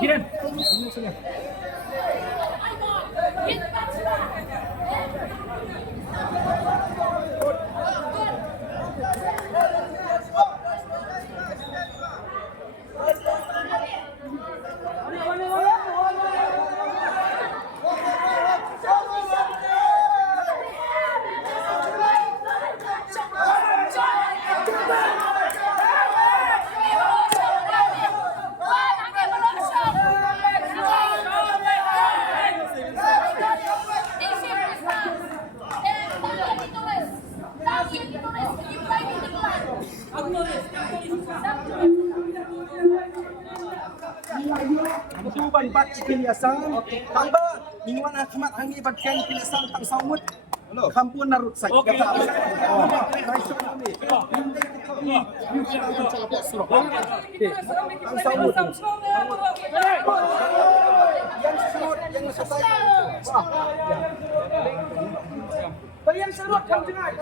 Giren. Ban bat piliasan tangba minuman Ahmad Hangi batkan piliasan tang sawut kampun narut sak kata tang sawut yang selesai Bayang serut kamu dengar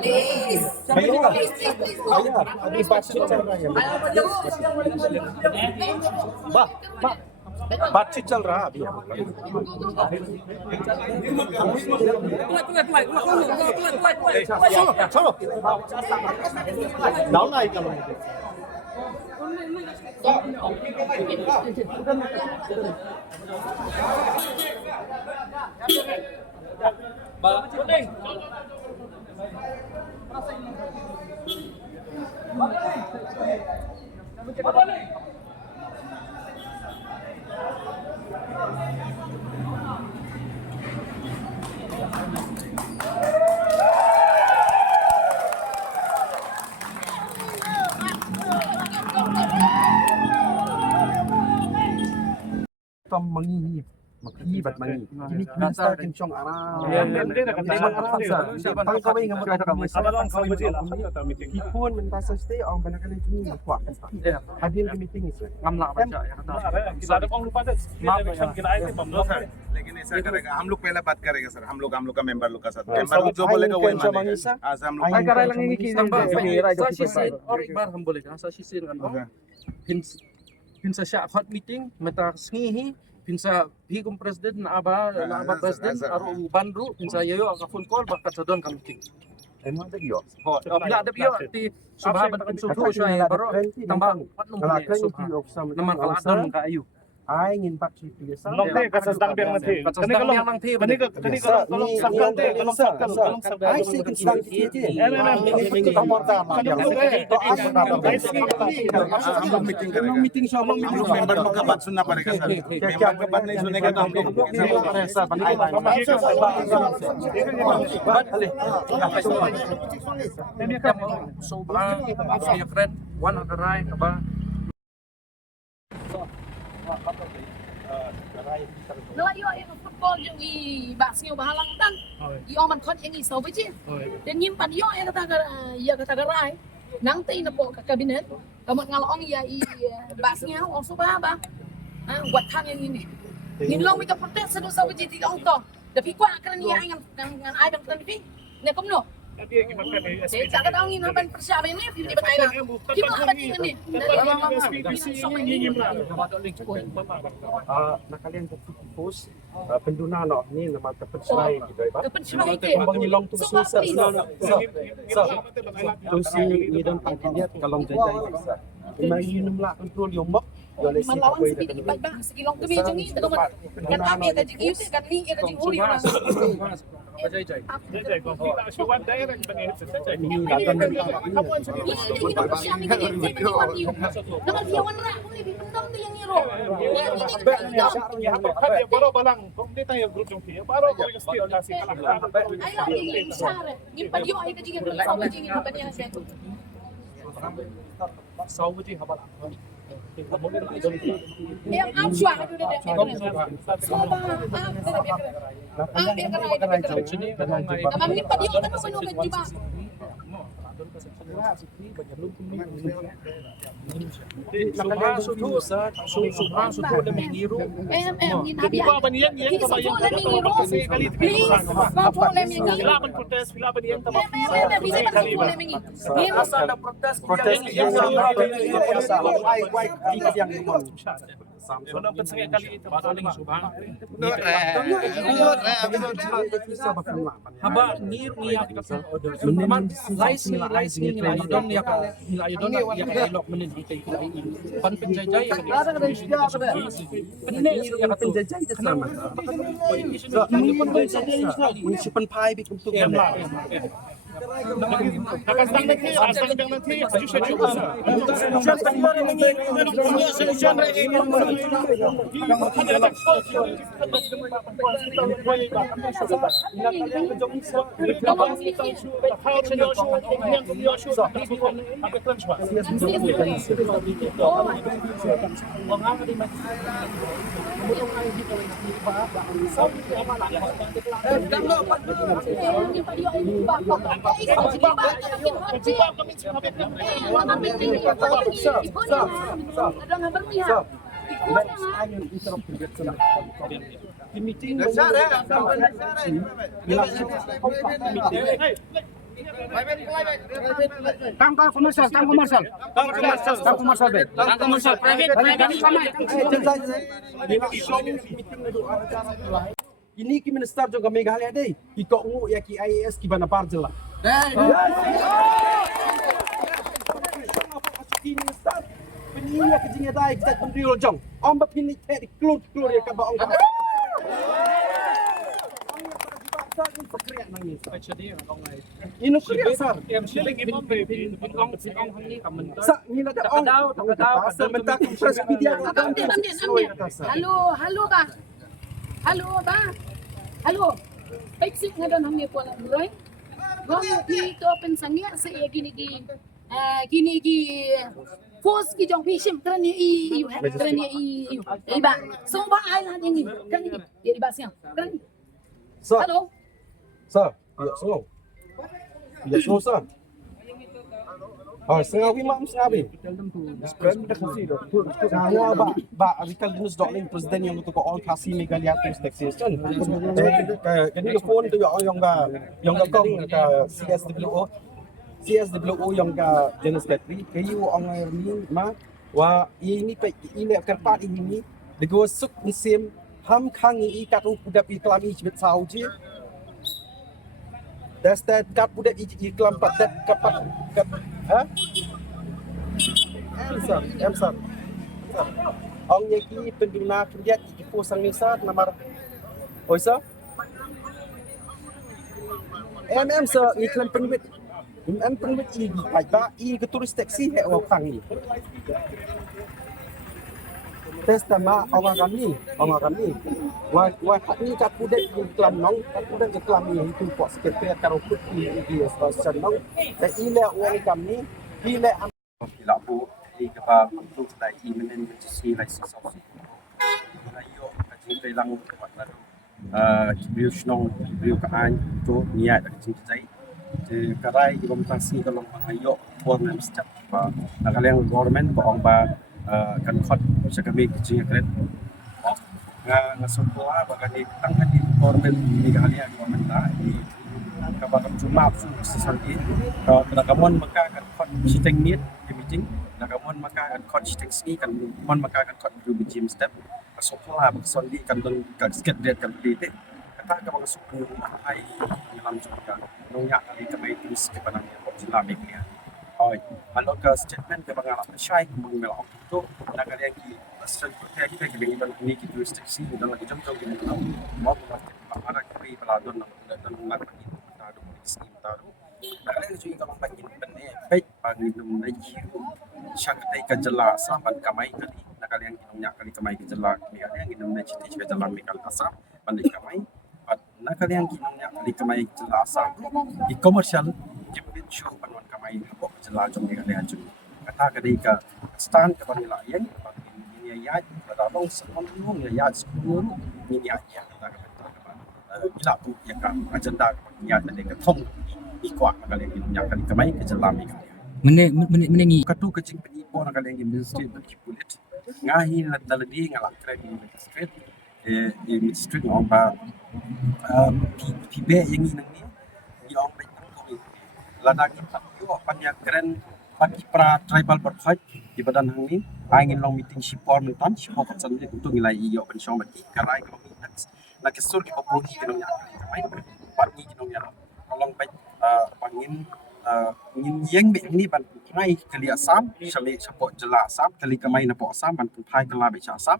Please. बातचीत चल रहा है अभी चलो down I करो Tom mengi maki bat mangi kini kita kencong arah tang kawai ngamuk kipun mentasa stay orang banyak kali ini kuat hadir ke meeting itu ngamla baca ya sir कौन लोग पाते इलेक्शन गिराए थे हम लोग सर लेकिन ऐसा करेगा हम लोग पहले बात करेंगे सर हम लोग का मेंबर लोग का साथ मेंबर लोग जो बोलेगा वही मानेगा आज हम लोग ay karay lang ini kita sa sisin or ibar ham boleh kan sa sisin kan pinsa siya hot meeting meta sngihi pinsa higum presiden na aba presiden aru bandru pinsa yayo ka phone call bakat sa don ka meeting emang ada dia bila ada bio ti subha ban sudu siya baro tambah ngelakuin subha di opsam naman kaladon ka ayu ay ngin pak si biasa लोग थे कसम दांग बेंग में थे कने kalau sabkan थे kalau sabkan ay si kinsang ti हम लोग मीटिंग करेंगे meeting siya हम लोग मेंबर लोग का बात सुनना पड़ेगा सर मेंबर का बात नहीं सुनेगा तो हम लोग subha saya keren wan akarai ba Layo yung football yung i-basing yung bahalang tang. Yung man kon yung isaw ba siya? Dan nyimpan yung kata-garay. Nang tayo na po kakabinet. Kamot ngalaong i-basing yung oso ba ba? Wat tang yung ini. Nilong may kaprotes sa doon sa wajit yung to. Tapi kwa ka niya ang aibang tanpi. Ne kumno. Saya cakap tahu ini haban persiapan ini, di mana? Di mana ini? Nakalian ko post penduna no ni nama tepat serai gitu ya. Tepat serai itu. Bang Nilong tu susah. Tu si ni dan pangkiliat kalau jajai bisa. Mai minum lah kontrol yombok. Malawan sa pinag-ibag sige long kami jangi taga kan abi ka jigi ute kan ni ka jigi uri orang. Jai. Kung kita siya one direct bangin sa siya. Ini hidup siya ni kani sa paniwati. Nakaliyawan ra ko ni bintang to yang iro. Kaya baro balang kung di tayo group yung tiyo, baro ko yung still kasi kalakala. Ay lang ni share. Ni padiyo ay ka jigi ko sa jigi ka paniya sa. Sau với chị học bạn. Yang am shwa ka dulu dah. Soba Namang ni padiyo ka no sunugad di ba? Subha sutu na may ngiro. Ni nabi. Di ba ba niyan yan Please, kabayan ako lang yung kasi kalit Please, mapo lang yung Wala man protest, wala ba niyan tama. Bisa pa sa pula mingi. Asa na protes yang So nang pansangay kali ito Bataling subha. Haba ngir niya ka order. Naman lies ni nila ayudon niya ka nila ayudon niya ka ilok menin kita pan penjajay niya ka penjajay sama. Municipal pie big untuk Nakastang na tiyo, nakastang na tiyo, siya siya. Ini ki minister juga Meghalaya deh. Ki kok ngu ya ki IAS ki bana parjela. Ki minister peniya ke jinga dai kita pendiri lojong. Om ba pini te klud ya ka ba ong ka. Ino kriya sar. Sa ni na ong. Sa mentak press media. Halo ba? Halo. Pagsik nga doon kami po lang roy. Gong dito pensangnya sa gini force ki jong pishim kran i ba. So ba ai la yang ni. Kran ni di ba siang. Kran. Halo. Sir, ya so. Ya so sir. Setengah mam setengah Spread dah kasi dah. Saya ba artikel news doling presiden yang tu ko all kasi Meghalaya tu taxation. Jadi phone tu yang kong ka CSWO yang ka General Secretary kayu orang ni ma wa ini pe ini kerpat ini dego suk sim ham khang i kat udah iklam i chbet sauji. Das that kat udah iklam pat dat kapat kat ha Emsar. Ang yaki penduna kerjat ipo sang nisa namar. Oisa? Sir iklan penwit. Penwit i ba i ke turis taksi he wa phang ni. Testa ma orang kami. Wa ni kat pudet iklan nong, kat pudet iklan ni itu pos sekretariat karuput di stasiun nong. Dan ila orang kami, ila Ilabu ika untuk dai imenen menjadi license of ayo kajin pelang buat lalu biu snong biu kaan tu niat kajin jai de karai ibam tangsi kalau ayo formal step nakaliang government baong ba kan khot sa kami kajin kret nga sekolah bagani tangkan di government Meghalaya government ta kabagam cuma sesanti pinakamon maka kan khot siteng niat meeting nagamon maka kan coach taxi kan mon maka kan coach do gym step sokla bang sondi kan don kan sket det kan dite kata ka bang sok ai ngelam juga nongya kali ka mai tis ke panang ko sila miknya Oi, kalau ke statement ke bangal apa syai mengambil itu nak kalian ki asal kita kita bagi ban ini kita restriksi dan lagi jom-jom kita mau para kri peladon dan nak bagi taruh skim taruh nak kalian cuci kalau bagi benda baik bagi minum lagi syaktai ke jela saban kamai kali nak kalian kinumnya kali kamai ke jela kalian minum lagi citi ke jela mikal asam pandai kamai nak kalian kinumnya kali kamai jela asam di komersial jepit show panuan kamai kok jela jom kalian cuci kata ketika stand ke bagi lain bagi ini ya pada long sebelum ya sebelum ini ya kata gila tu yang kan agenda ya tadi ke thong ikut kalian kinumnya kali kamai ke jela mikal menengi katu kecing penipu nak kalian ministry berkulit ngahi daladi ngalak kredit street street omba pibe yang ini ni om baik tu lada kita yo panya keren pagi pra tribal berkhaj di badan hang ni angin long meeting sipor mentan sipor patsan ni untuk nilai iyo pensiong bagi karai kalau nak kesur ki popuhi kinongnya mai pagi kinongnya tolong baik pangin ngin yeng be ni ban ngai kelia sam sami support jela sam kali kamai na po sam ban phai kala be cha sam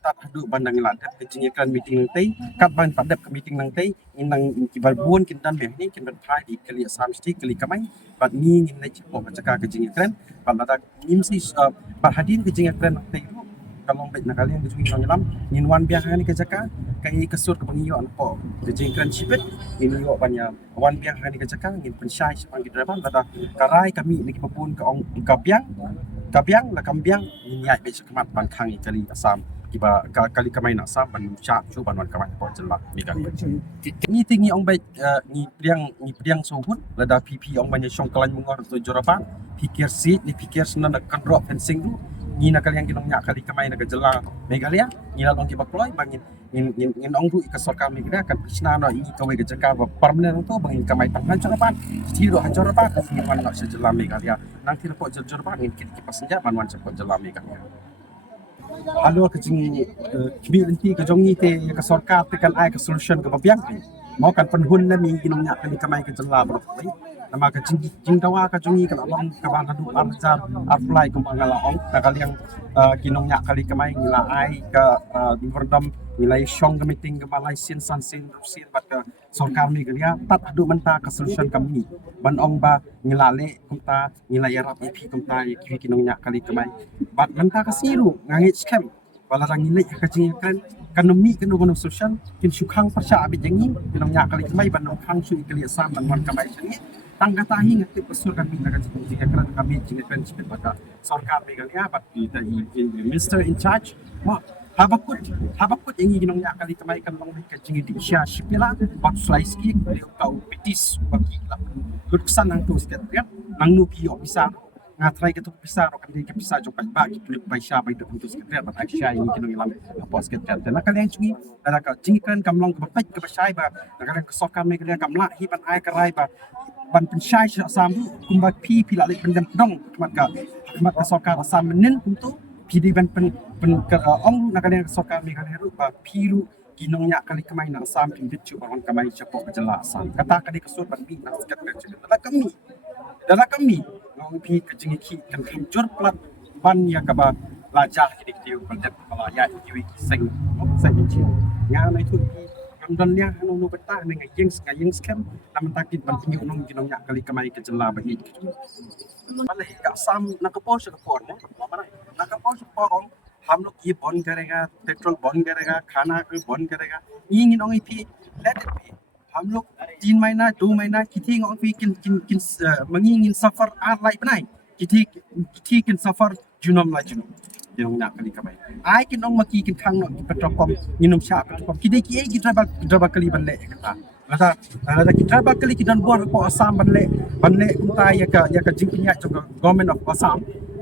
tat hadu bandang lan tat kecing kan meeting nang tei kat ban padap ke meeting nang tei nang kibal buon kin dan be ni kin ban phai di kelia sam sti kali kamai ban ni ngin na support caka kecing kan ban lada nim si ban hadin kecing kan nang tei kalau baik nak kalian kecing nang lam ngin wan biang ni ke caka kai kesur ke pengiyo an po kecing kan sipet ini yo banyak wan biang ni ke caka ngin pensyai sepang kita ban lada karai kami ni kepun ke ong kabiang la kambiang ni nyai be sekemat ban khang kali asam kiba kali kamai nak sam ban chap chu ban wan kamai po jelak mi kan ni tingi ong baik ni priang sohut lada pp ong banyak syong kalan mengor tu jorapan pikir sit ni pikir senan nak drop fencing tu ni nak kalian kinong nya kali kamai nak jelak megalia ni la long kiba ploy bangin in ong ru ikasor kami kena kan pisna no ini kau ke jaka permanent tu bangin kamai tangan jorapan tiro jorapan ni wan nak sejelam megalia nanti lepo jorapan ngin kipas senja ban wan cepot jelam megalia halo kecing kibi nanti ke jongi te ke sorkar tekan ai ke solution ke babiang mau kan penhun na mi kinong nya kali kamai ke jelam bro nama ke jing tawa ke jongi ke long ke ban hadu arjar apply ke mangala ong kalian kinong nya kali kamai ngila ai ke berdam nilai syong ke meeting ke balai sin rusin bat ke sorkar mi gelia tat adu menta ke solution kami ban ong ba ngilale kumta nilai rap ip kumta ki kinong nya kali kamai bat menta ke siru ngangit scam balarang nilai ke jing kan mi kan no solution kin syukhang persa abit jangi kinong nya kali kamai ban ong khang su kali sam ban wan kamai sini tangga tahi ngati pesul kami nak jing kan kami jing friendship bat sorkar mi gelia bat kita minister in charge habakut yang ingin nongnya kali kemaikan long ke jingi di Asia sipila bak slice ki beliau tahu pitis bagi lah kesan nang tu sikit kan nang nu kio bisa ngatrai ke tu bisa rokan di ke bisa jokai bagi tulik baisha bai tu untuk sikit bat Asia ini kinong ilam apa sikit kan dan kalian cungi dan ka jingi kan kamlong ke baik ke basai ba kalian ke sokam me kalian kamla hi ban ai karai ba ban pensyai sam kumbat pi lalik pendem dong kemat ka sokar sam menen untuk pidi ban pen ong nak kalian soka mi kalian rupa piru kinongnya kali kemai nak sam pimbit cu orang kemai cepok kejelasan kata kali kesur ban bi nak sekat kerja dalam kami ngong pi kejing ki kan hancur plat ban ya kaba lajah hidik tiu konten kepala ya kiwi seng ciu ngana itu amdan nya anu nu beta ngayeng scam nam takit ban pinyu nong kinongnya kali kemai kejela bagi mana ka sam nak pos ke por mo mana nak pos por हम लोग ये बंद करेगा पेट्रोल बंद करेगा खाना को बंद करेगा ये नोंग पी लेट इट बी हम लोग 3 महीना 2 महीना किथी ngong pi kin mangingin suffer ar lai banai kithi kin suffer junom la junom yang nak kali kamai ai kin ong maki kin khang no petrol pump nginum sha petrol pump kidai ki ai driver kali banle kata ada kita bakal kita dan buat ko Assam banle unta ya ka jingpinya jo government of Assam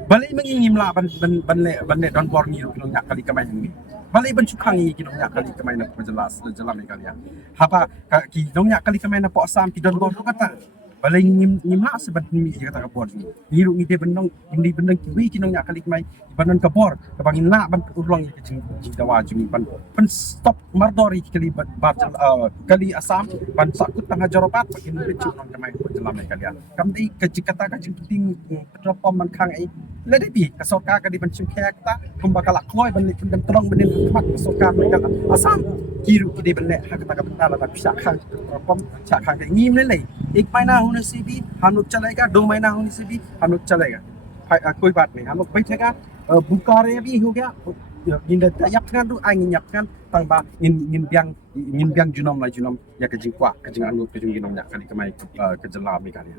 balai mangingim la banle dan buat ni no nya kali kamai ni balai ban sukang ni kino nya kali kamai na jelas jelam ni kali ya haba ki dong nya kali kamai na po Assam ki dan buat kata balai ngim la sebat mi kata kapor ni ngiru ngide benong indi benong kiwi kinong yak kalik mai banan kapor kabangin la ban ulang ke jing dawa jing pan stop mardori kali batal kali asam ban sakut tengah joropat bakin becu nong jamai jelam kalian kam di kata ka jing ting petropom man khang ai lede bi kasoka ka di ban chim khek ta kum bakala khoi ban lik dem tolong benin mat kasoka mereka asam kiru kide ben le hak ta ka betala ta bisa khang petropom चा खा के नीम ले ले एक महीना होने से भी हम लोग चलेगा 2 महीना होने से भी हम लोग चलेगा कोई बात नहीं हम लोग बैठेगा बुकारे भी हो गया इन याप kan tu angin yap kan tang ba in biang junom la junom ya ke jingkwa ke jing anu ke jing ginom ya kali kemai ke jelam ni kali